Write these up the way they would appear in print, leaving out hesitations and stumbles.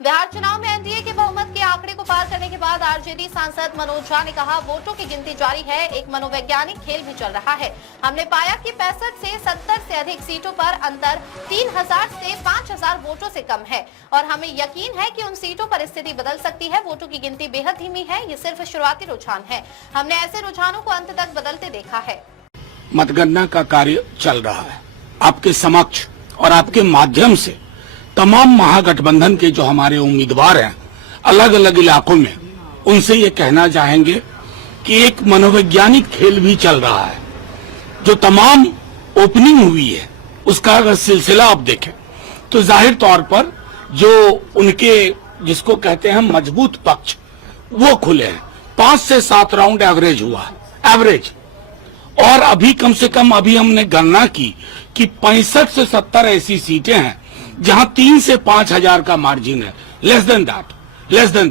बिहार चुनाव में एनडीए के बहुमत के आंकड़े को पार करने के बाद आरजेडी सांसद मनोज झा ने कहा, वोटों की गिनती जारी है, एक मनोवैज्ञानिक खेल भी चल रहा है। हमने पाया कि 65 से 70 से अधिक सीटों पर अंतर 3000 से 5000 वोटों से कम है और हमें यकीन है कि उन सीटों पर स्थिति बदल सकती है। वोटों की गिनती बेहद धीमी है, ये सिर्फ शुरुआती रुझान है। हमने ऐसे रुझानों को अंत तक बदलते देखा है। मतगणना का कार्य चल रहा है। आपके समक्ष और आपके माध्यम से तमाम महागठबंधन के जो हमारे उम्मीदवार हैं अलग अलग इलाकों में, उनसे ये कहना चाहेंगे कि एक मनोवैज्ञानिक खेल भी चल रहा है। जो तमाम ओपनिंग हुई है उसका अगर सिलसिला आप देखें तो जाहिर तौर पर जो उनके जिसको कहते हैं मजबूत पक्ष वो खुले हैं। 5 से 7 राउंड एवरेज हुआ है, एवरेज। और अभी कम से कम अभी हमने गणना की कि 65 से 70 ऐसी सीटें हैं जहां 3 से 5000 का मार्जिन है, लेस देन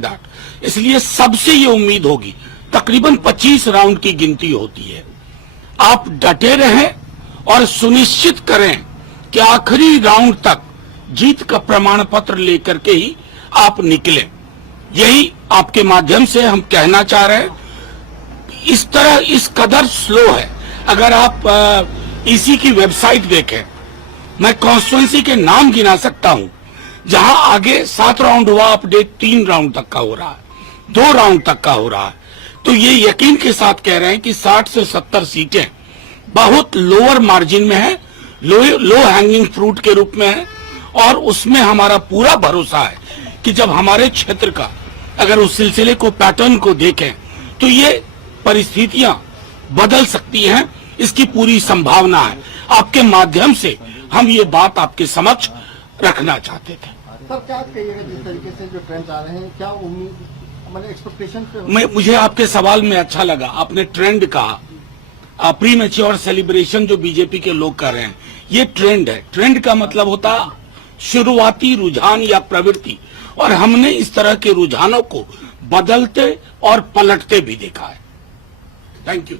दैट। इसलिए सबसे ये उम्मीद होगी तकरीबन 25 राउंड की गिनती होती है। आप डटे रहें और सुनिश्चित करें कि आखिरी राउंड तक जीत का प्रमाण पत्र लेकर के ही आप निकलें। यही आपके माध्यम से हम कहना चाह रहे हैं। इस तरह इस कदर स्लो है। अगर आप ईसी की वेबसाइट देखें, मैं कॉन्स्टिट्यूएंसी के नाम गिना सकता हूं जहां आगे 7 राउंड हुआ, अपडेट 3 राउंड तक का हो रहा है, 2 राउंड तक का हो रहा है। तो ये यकीन के साथ कह रहे हैं कि 60 से 70 सीटें बहुत लोअर मार्जिन में है, लो हैंगिंग फ्रूट के रूप में है। और उसमें हमारा पूरा भरोसा है कि जब हमारे क्षेत्र का अगर उस सिलसिले को, पैटर्न को देखें तो ये परिस्थितियां बदल सकती हैं, इसकी पूरी संभावना है। आपके माध्यम से हम ये बात आपके समक्ष रखना चाहते थे। सर क्या कहिएगा, जिस तरीके से जो ट्रेंड आ रहे हैं, क्या उम्मीद मतलब एक्सपेक्टेशन पे? मुझे आपके सवाल में अच्छा लगा, आपने ट्रेंड कहा। प्री मैच्योर सेलिब्रेशन जो बीजेपी के लोग कर रहे हैं, ये ट्रेंड है। ट्रेंड का मतलब होता शुरुआती रुझान या प्रवृत्ति, और हमने इस तरह के रुझानों को बदलते और पलटते भी देखा है। Thank you.